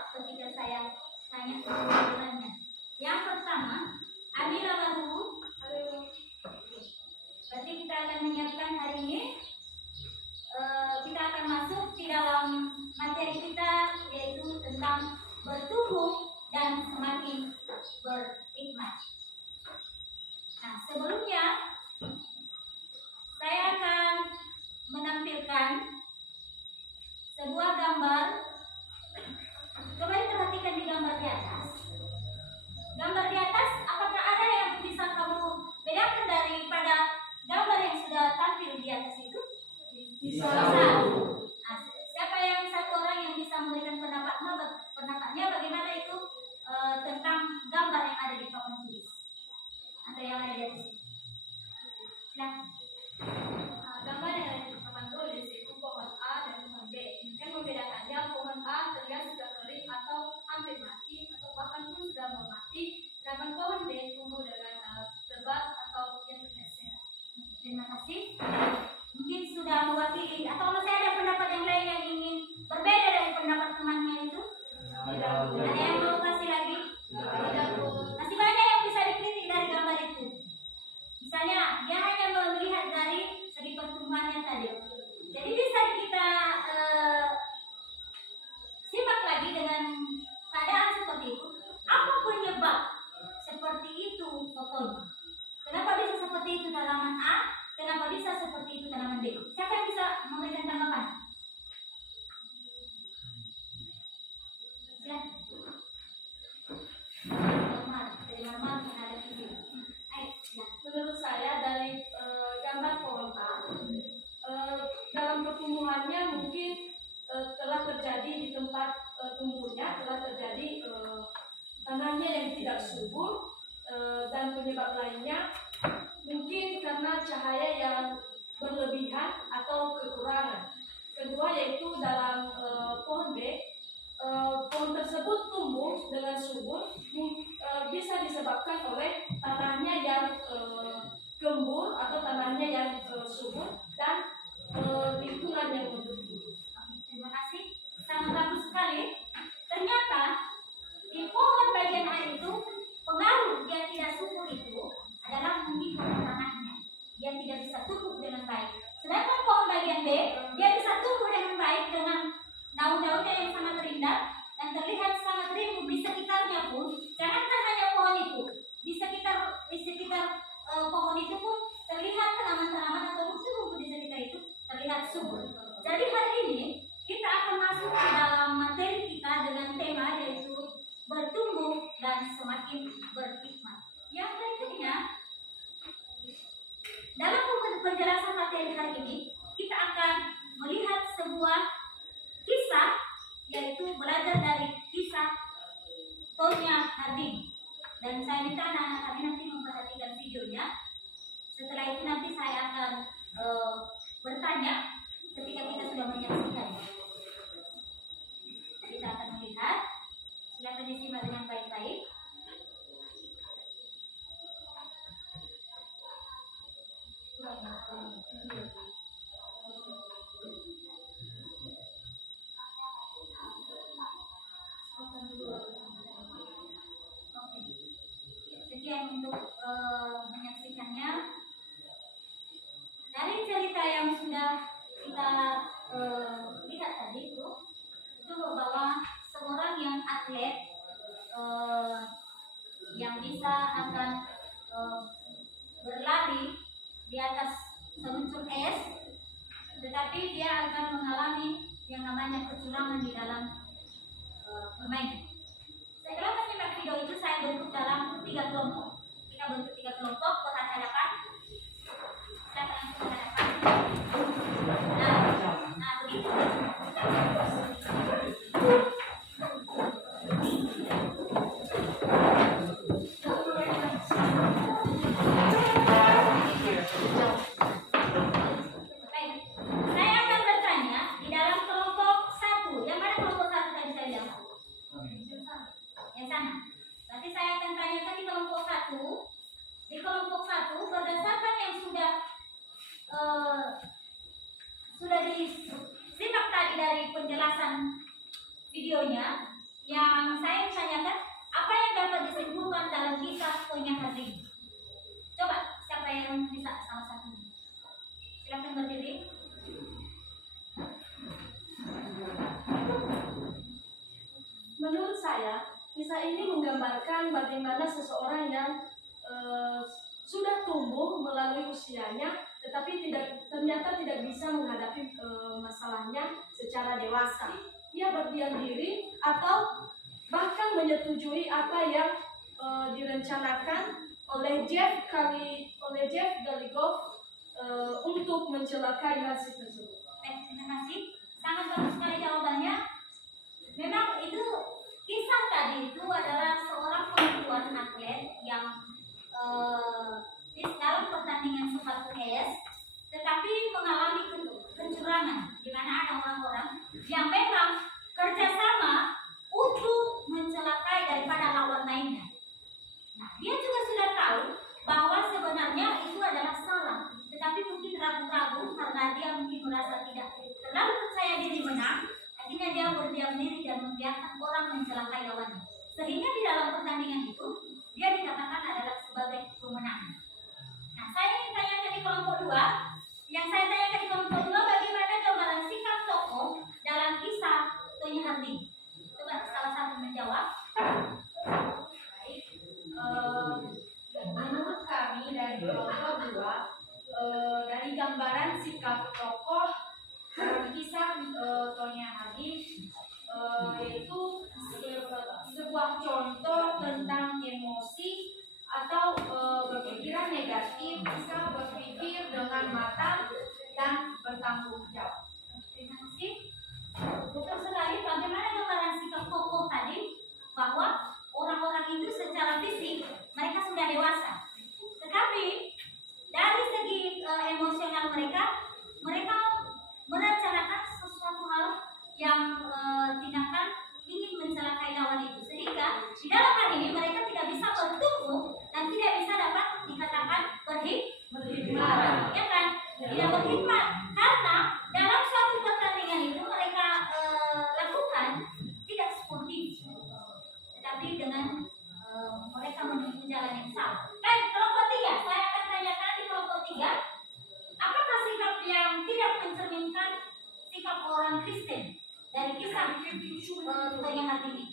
jawab ketika saya tanya pertanyaannya. Yang pertama, ambillah lalu. Berarti kita akan menyiapkan hari ini. Kita akan masuk di dalam materi kita, yaitu tentang bertumbuh dan semakin berhikmat. Nah, sebelumnya saya akan menampilkan sebuah gambar. Coba perhatikan di gambar di atas. Gambar di atas, apakah ada yang bisa kamu bedakan daripada gambar yang sudah tampil di atas itu? Bisa. Nah, siapa yang satu orang yang bisa memberikan pendapatnya bagaimana itu tentang gambar yang ada di papan tulis atau yang ada di atas? Silakan. Gambar yang ada di papan tulis itu pohon A dan pohon B. Yang membedakannya, pohon A terlihat sudah kering atau hampir mati atau bahkan pun sudah mau mati, sedangkan pohon B tumbuh dengan lebat atau yang terlihat sehat. Terima kasih. Mungkin sudah mewakili atau masih ada pendapat yang lain yang ingin berbeda dari pendapat temannya itu? Ada yang mau kasih lagi? Masih banyak yang bisa dikritik dari gambar itu. Misalnya dia hanya melihat dari segi pertumbuhannya tadi. Jadi bisa kita simak lagi dengan keadaan seperti itu. Apa penyebab seperti itu fotonya? Kenapa bisa seperti itu tanaman A? Kenapa bisa seperti itu tanaman B? Siapa yang bisa memberikan tanggapan? Ya. Normal, ada video. Menurut saya dari gambar pohon A, dalam pertumbuhannya mungkin telah terjadi di tempat tumbuhnya telah terjadi tanahnya yang tidak subur, dan penyebab lainnya mungkin karena cahaya yang berlebihan atau kekurangan. Kedua yaitu dalam pohon B, pohon tersebut tumbuh dengan subur bisa disebabkan oleh tanahnya yang gembur atau tanahnya yang subur dan lingkungan yang mendukung. Terima kasih, sangat bagus sekali. Ternyata di pohon bagian A itu pengaruh dia tidak subur itu adalah mungkin tanahnya, dia tidak bisa tumbuh dengan baik. Sedangkan pohon bagian B dia bisa tumbuh dengan baik dengan daun-daunnya yang sangat rindang dan terlihat sangat rimbun di sekitarnya pun. Jangankan hanya pohon itu, di sekitar pohon itu pun terlihat tanaman-tanaman atau rumput-rumput di sekitar itu terlihat subur. Jadi hari ini kita akan masuk ke dalam materi kita dengan tema yaitu bertumbuh dan semakin berhikmat. Yang berikutnya, dalam penjelasan materi hari ini kita akan melihat sebuah kisah, yaitu belajar dari kisah Tonya Harding. Dan saya minta anak-anak kami nanti memperhatikan videonya. Setelah itu nanti saya akan bertanya ketika kita sudah menyaksikannya. Kita akan melihat. Silakan disimak dengan baik-baik. Sekian untuk menyaksikannya. Dari cerita yang sudah kita lihat tadi itu bahwa seorang yang atlet yang bisa akan berlari di atas seluncur es, tetapi dia akan mengalami yang namanya kecurangan di dalam permainan. Setelah menyimak video itu, saya bentuk dalam 3 kelompok. Kita bentuk 3 kelompok berhadapan. Silakan berhadapan. Nah begitu. Saya akan bertanya di dalam kelompok 1. Yang mana kelompok 1? saya, kisah ini menggambarkan bagaimana seseorang yang sudah tumbuh melalui usianya, tetapi ternyata tidak bisa menghadapi masalahnya secara dewasa. Ia berdiam diri atau bahkan menyetujui apa yang direncanakan oleh Jeff Galligoff untuk mencelakai Nancy tersebut. Baik, terima kasih. Sangat bagus sekali jawabannya. Memang itu kisah tadi itu adalah seorang perempuan atlet yang di dalam pertandingan sepatu es, tetapi mengalami kecurangan, di mana ada orang-orang yang memang kerjasama untuk mencelakai daripada lawan lainnya. Nah, dia juga sudah tahu bahwa sebenarnya itu adalah salah, tetapi mungkin ragu-ragu karena dia mungkin merasa tidak terlalu percaya diri menang. Akhirnya dia berdiam diri dan membiarkan orang mencelakai lawannya. Sehingga di dalam pertandingan itu dia dikatakan adalah sebagai pemenang. Nah, saya ingin tanyakan di kelompok 2. Yang saya tanyakan di kelompok 2, bagaimana gambaran sikap tokoh dalam kisah Tonya Harding? Coba salah satu menjawab. Baik, menurut kami dari kelompok 2, dari gambaran sikap tokoh dalam kisah Tonya Harding, yaitu sebuah contoh tentang emosi atau berpikiran negatif, bisa berpikir dengan matang dan bertanggung jawab. Terima kasih. Betul sekali, bagaimana gambaran sikap tokoh tadi bahwa orang-orang itu secara fisik mereka sudah dewasa, tetapi dari segi emosional mereka merencanakan sesuatu hal yang tindakan ingin mencelakai lawan itu, sehingga di dalam hal ini mereka tidak bisa bertumbuh dan tidak bisa dapat dikatakan berhikmat, ya kan? Tidak berhikmat karena dalam suatu pertandingan itu mereka lakukan tidak sportif, tetapi dengan mereka menempuh jalan yang salah. Baik, kelompok 3, saya akan tanyakan di kelompok 3, apakah sikap yang tidak mencerminkan sikap orang Kristen dari kisah Tonya Harding ini?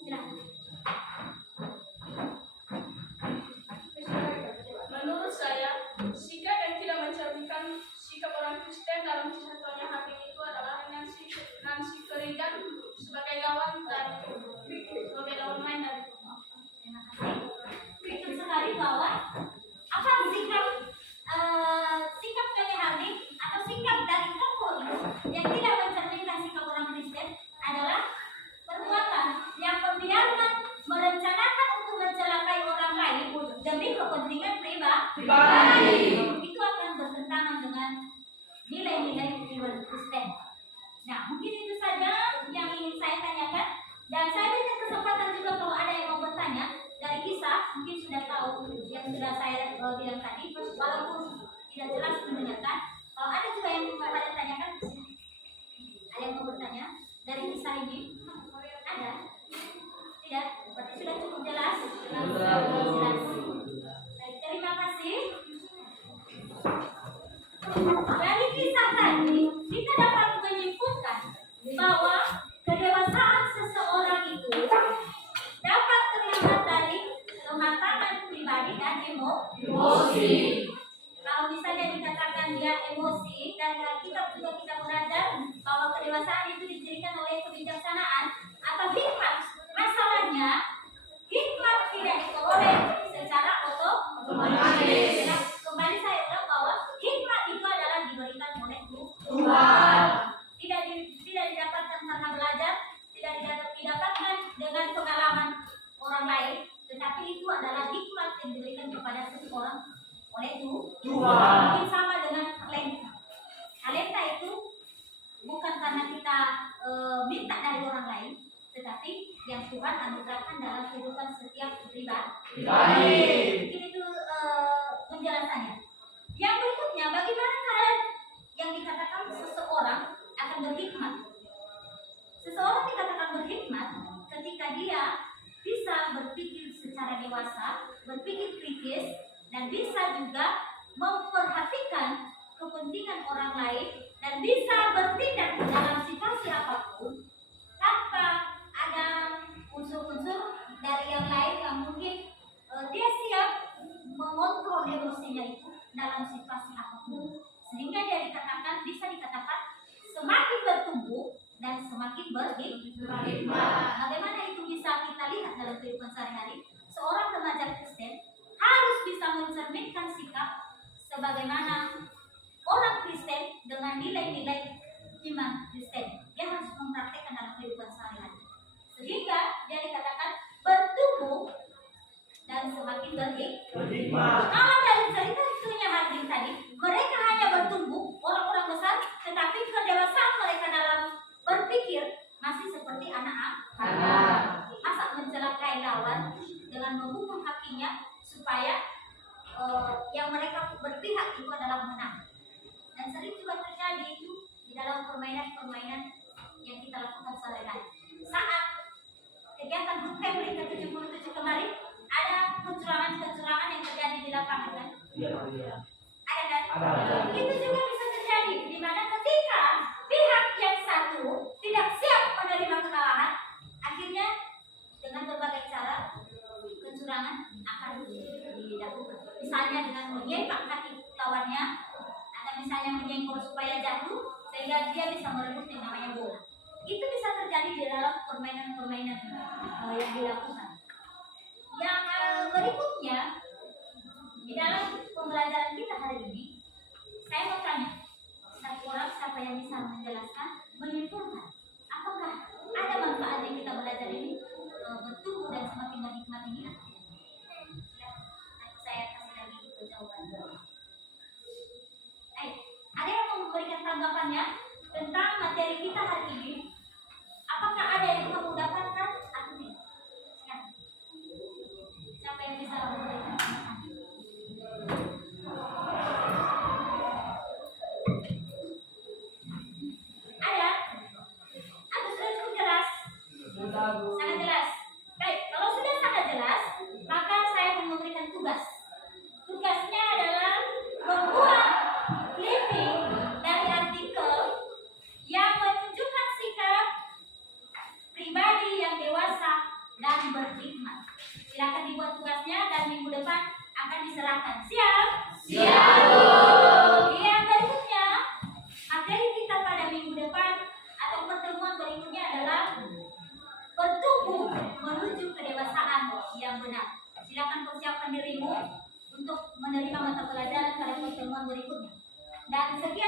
Silakan. Menurut saya, sikap yang tidak mencerminkan sikap orang Kristen dalam kisah Tonya Harding itu adalah Nancy Kerrigan sebagai lawan main dari Terima kasih. Betul sekali bahwa apa sikap Tonya Harding atau sikap dari tokoh itu yang tidak mencerminkan sikap orang Kristen adalah perbuatan yang membiarkan merencanakan untuk mencelakai orang lain demi kepentingan pribadi. Itu akan bertentangan dengan nilai-nilai iman Kristen. Nah, mungkin itu saja yang ingin saya tanyakan, dan saya berikan kesempatan juga kalau ada yang mau bertanya dari kisah, mungkin sudah tahu yang sudah saya bilang tadi, walaupun tidak jelas mendengarkan. Kalau ada juga yang pada tanyakan, ada yang mau bertanya dari kisah ini? Ada? Tidak? Berarti sudah cukup jelas? Jelas. Baik, terima kasih. Dari kisah tadi kita dapat menyimpulkan bahwa kedewasaan seseorang itu dapat terlihat dari kematangan pribadi dan emosi. Kalau misalnya dikatakan dia emosi, dan dalam kitab juga kita belajar bahwa kedewasaan itu dicirikan oleh kebijaksanaan atau hikmat. Masalahnya hikmat tidak diperoleh secara otomatis. Kembali saya ulang bahwa hikmat itu adalah diberikan oleh Tuhan. Tidak didapatkan karena belajar, tidak didapatkan dengan pengalaman orang lain, tetapi itu adalah hikmat yang diberikan kepada seseorang oleh Tuhan. Mungkin sama dengan talenta. Talenta itu bukan karena kita minta dari orang lain, tetapi yang Tuhan anugerahkan dalam kehidupan setiap pribadi. Mungkin itu penjelasannya. Yang berikutnya, bagaimana kalian yang dikatakan seseorang akan berhikmat? Seseorang dikatakan berhikmat ketika dia bisa berpikir secara dewasa, berpikir kritis, dan bisa juga memperhatikan kepentingan orang lain, dan bisa bertindak dalam situasi apapun tanpa ada Kalau dari cerita historinya Harding tadi, mereka hanya bertumbuh orang-orang besar, tetapi kedewasaan mereka dalam berpikir masih seperti anak-anak. Masa mencelakai lawan dengan memukul kakinya supaya yang mereka berpihak itu adalah menang. Dan sering juga terjadi itu di dalam permainan-permainan yang kita lakukan sehari-hari. Saat kegiatan Hut Family ke-77 kemarin, ada kecurangan-kecurangan yang terjadi di lapangan kan? Ada kan? Itu juga bisa terjadi di mana ketika pihak yang satu tidak siap menerima kekalahan, akhirnya dengan berbagai cara kecurangan akan dilakukan. Misalnya dengan menyenggol kaki lawannya, atau misalnya menyenggol supaya jatuh sehingga dia bisa merebut yang namanya bola. Itu bisa terjadi di dalam permainan-permainan yang dilakukan. Yang berikutnya di dalam pembelajaran kita hari ini, saya mau tanya satu orang siapa yang bisa menjelaskan, menyimpulkan apakah ada manfaat yang kita belajar ini bertumbuh dan semakin menikmati ini? Saya kasih lagi jawaban. Ada yang mau memberikan tanggapannya tentang materi kita hari ini? Apakah ada yang kamu dapatkan atau tidak? Siapa yang bisa memberikan tanggapan? Ada? Atau sudah cukup jelas? Sangat jelas. Baik, kalau sudah sangat jelas, maka saya akan memberikan tugas. Tugasnya adalah membuat clipping dari artikel yang menunjukkan sikap pribadi yang dewasa dan berhikmat. Silakan dibuat tugasnya dan minggu depan akan diserahkan. Siap? Siap. Yang berikutnya, materi kita pada minggu depan atau pertemuan berikutnya adalah bertumbuh menuju kedewasaan yang benar. Silakan persiapkan dirimu untuk menerima mata pelajaran pada pertemuan berikutnya. Dan sekian